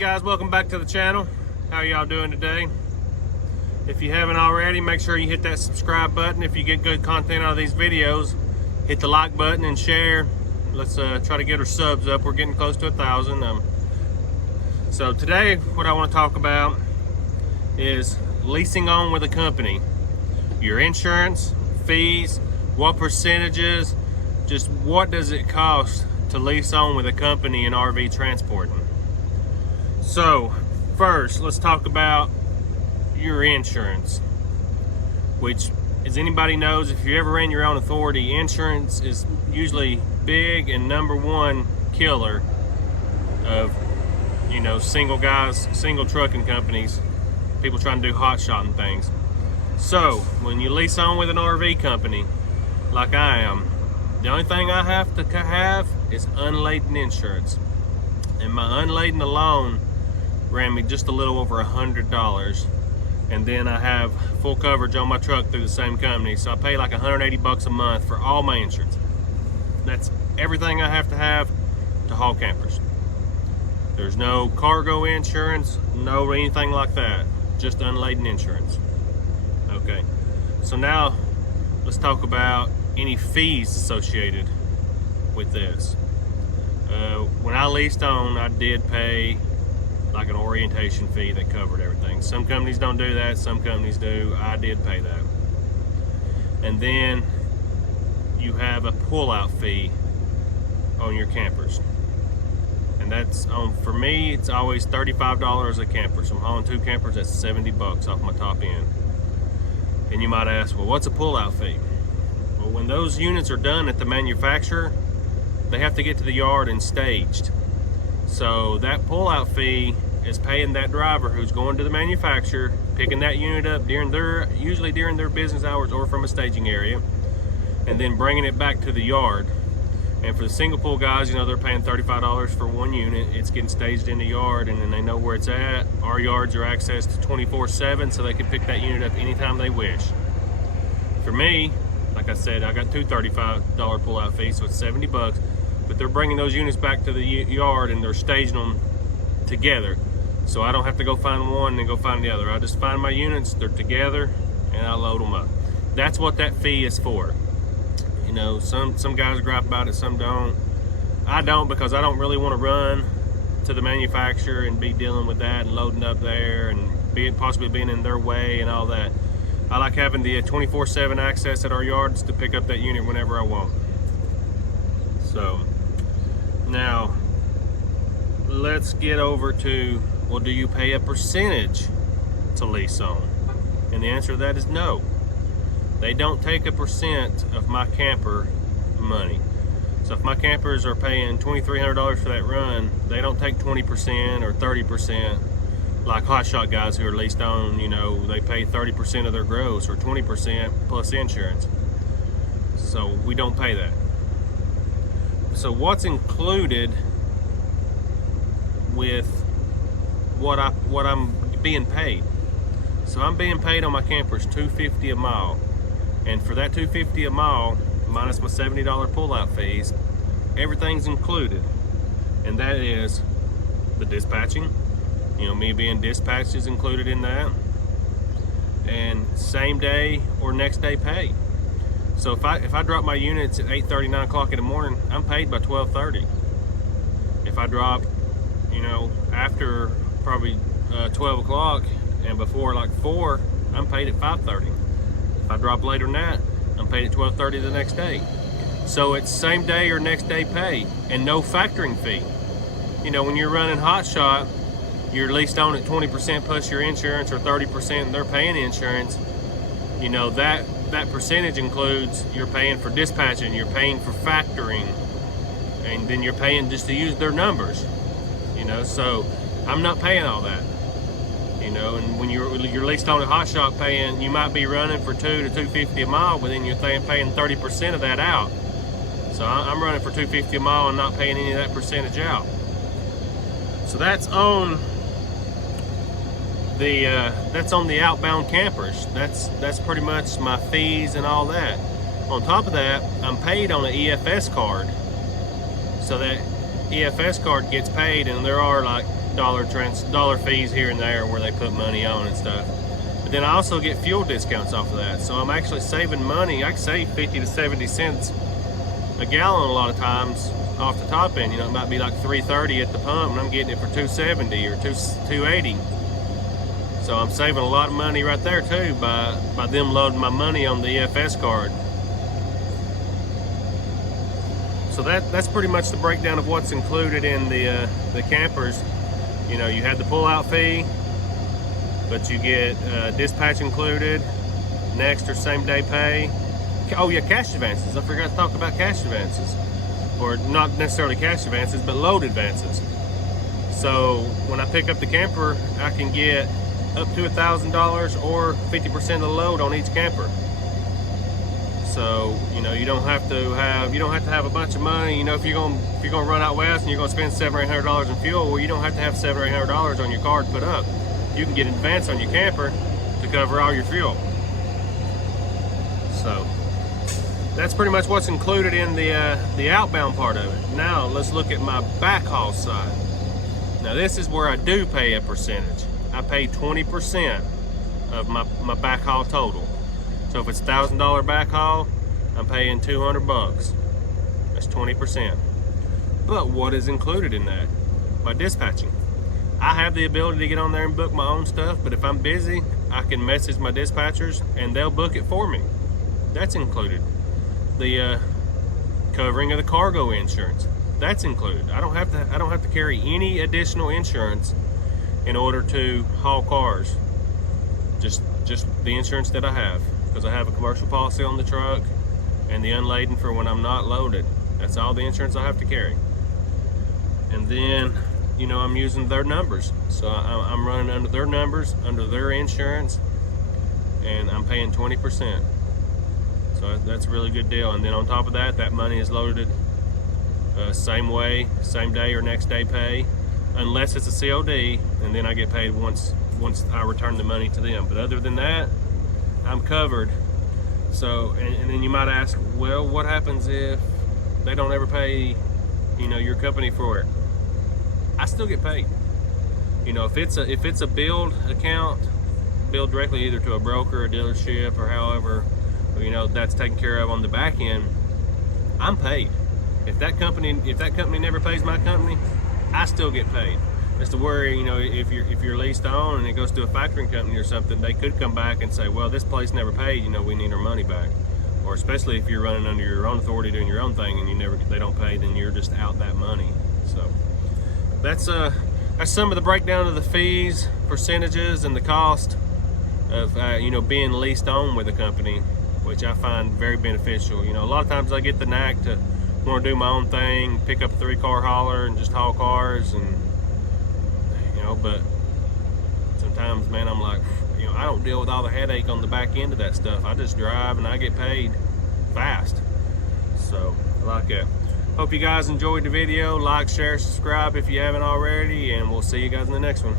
guys, welcome back to the channel. How y'all doing today? If you haven't already, make sure you hit that subscribe button. If you get good content out of these videos, hit the like button and share. Let's try to get our subs up. We're getting close to 1,000. So today what I want to talk about is leasing on with a company. Your insurance, fees, what percentages, just what does it cost to lease on with a company in RV transporting. So first, let's talk about your insurance, which, as anybody knows, if you ever ran your own authority, insurance is usually big and number one killer of, you know, single guys, single trucking companies, people trying to do hot shotting things. So when you lease on with an RV company like I am, the only thing I have to have is unladen insurance, and my unladen alone ran me just a little over $100. And then I have full coverage on my truck through the same company, so I pay like 180 bucks a month for all my insurance. That's everything I have to haul campers. There's no cargo insurance, no anything like that, just unladen insurance. Okay, so now let's talk about any fees associated with this. When I leased on, I did pay like an orientation fee that covered everything. Some companies don't do that, some companies do. I did pay that. And then you have a pull-out fee on your campers. And that's for me, it's always $35 a camper. So I'm hauling 2 campers, that's 70 bucks off my top end. And you might ask, well, what's a pull-out fee? Well, when those units are done at the manufacturer, they have to get to the yard and staged. So that pull-out fee is paying that driver who's going to the manufacturer, picking that unit up usually during their business hours or from a staging area, and then bringing it back to the yard. And for the single pull guys, you know, they're paying $35 for one unit. It's getting staged in the yard, and then they know where it's at. Our yards are accessed 24/7, so they can pick that unit up anytime they wish. For me, like I said, I got 2 $35 pull-out fees, so it's 70 bucks. But they're bringing those units back to the yard and they're staging them together. So I don't have to go find one and go find the other. I just find my units, they're together, and I load them up. That's what that fee is for. You know, some guys gripe about it, some don't. I don't, because I don't really want to run to the manufacturer and be dealing with that and loading up there and possibly being in their way and all that. I like having the 24/7 access at our yards to pick up that unit whenever I want. So now let's get over to, well, do you pay a percentage to lease on? And the answer to that is no. They don't take a percent of my camper money. So if my campers are paying $2,300 for that run, they don't take 20% or 30% like Hotshot guys who are leased on. You know, they pay 30% of their gross or 20% plus insurance. So we don't pay that. So what's included with what I'm being paid? So I'm being paid on my campers $250 a mile, and for that $250 a mile minus my $70 pull-out fees, everything's included, and that is the dispatching. You know, me being dispatched is included in that, and same day or next day pay. So if I drop my units at 8:30, 9 o'clock in the morning, I'm paid by 12:30. If I drop, you know, after probably 12 o'clock and before like 4, I'm paid at 5:30. If I drop later than that, I'm paid at 12:30 the next day. So it's same day or next day pay and no factoring fee. You know, when you're running Hotshot, you're leased on at 20% plus your insurance, or 30% and they're paying insurance. You know, that percentage includes, you're paying for dispatching, you're paying for factoring, and then you're paying just to use their numbers. You know, so I'm not paying all that. You know, and when you're leased on a Hotshot paying, you might be running for $2 to $250 a mile, but then you're paying 30% of that out. So I'm running for $250 a mile and not paying any of that percentage out. So that's on the outbound campers. That's pretty much my fees and all that. On top of that, I'm paid on an EFS card. So that EFS card gets paid, and there are like dollar fees here and there where they put money on and stuff. But then I also get fuel discounts off of that, so I'm actually saving money. I can save 50 to 70 cents a gallon a lot of times off the top end. You know, it might be like $3.30 at the pump, and I'm getting it for $2.70 or $2.80. So I'm saving a lot of money right there too by them loading my money on the EFS card. So that's pretty much the breakdown of what's included in the campers. You know, you had the pull-out fee, but you get dispatch included, next or same-day pay. Oh yeah, cash advances. I forgot to talk about cash advances, or not necessarily cash advances, but load advances. So when I pick up the camper, I can get up to $1,000 or 50% of the load on each camper. So, you know, you don't have to have a bunch of money. You know, if you're gonna run out west and you're gonna spend $700 or $800 in fuel, well, you don't have to have $700 or $800 on your card put up. You can get an advance on your camper to cover all your fuel. So that's pretty much what's included in the outbound part of it. Now let's look at my backhaul side. Now this is where I do pay a percentage. I pay 20% of my backhaul total. So if it's $1,000 backhaul, I'm paying $200. That's 20%. But what is included in that? My dispatching. I have the ability to get on there and book my own stuff, but if I'm busy, I can message my dispatchers and they'll book it for me. That's included. The covering of the cargo insurance, that's included. I don't have to carry any additional insurance in order to haul cars. Just the insurance that I have, because I have a commercial policy on the truck and the unladen for when I'm not loaded. That's all the insurance I have to carry. And then, you know, I'm using their numbers. So I'm running under their numbers, under their insurance, and I'm paying 20%. So that's a really good deal. And then on top of that, that money is loaded same way, same day or next day pay, unless it's a COD, and then I get paid once I return the money to them. But other than that, I'm covered. So, and then you might ask, well, what happens if they don't ever pay, you know, your company for it? I still get paid. You know, if it's a billed account, billed directly either to a broker, a dealership, or however, you know, that's taken care of on the back end, I'm paid. If that company never pays my company, I still get paid. That's the worry, you know, if you're leased on and it goes to a factoring company or something, they could come back and say, well, this place never paid, you know, we need our money back. Or especially if you're running under your own authority doing your own thing and they don't pay, then you're just out that money. So that's some of the breakdown of the fees, percentages, and the cost of you know, being leased on with a company, which I find very beneficial. You know, a lot of times I get the knack to want to do my own thing, pick up a 3-car hauler and just haul cars, and you know, but sometimes, man, I'm like, you know, I don't deal with all the headache on the back end of that stuff. I just drive and I get paid fast. So I like that. Hope you guys enjoyed the video. Like, share, subscribe if you haven't already, and we'll see you guys in the next one.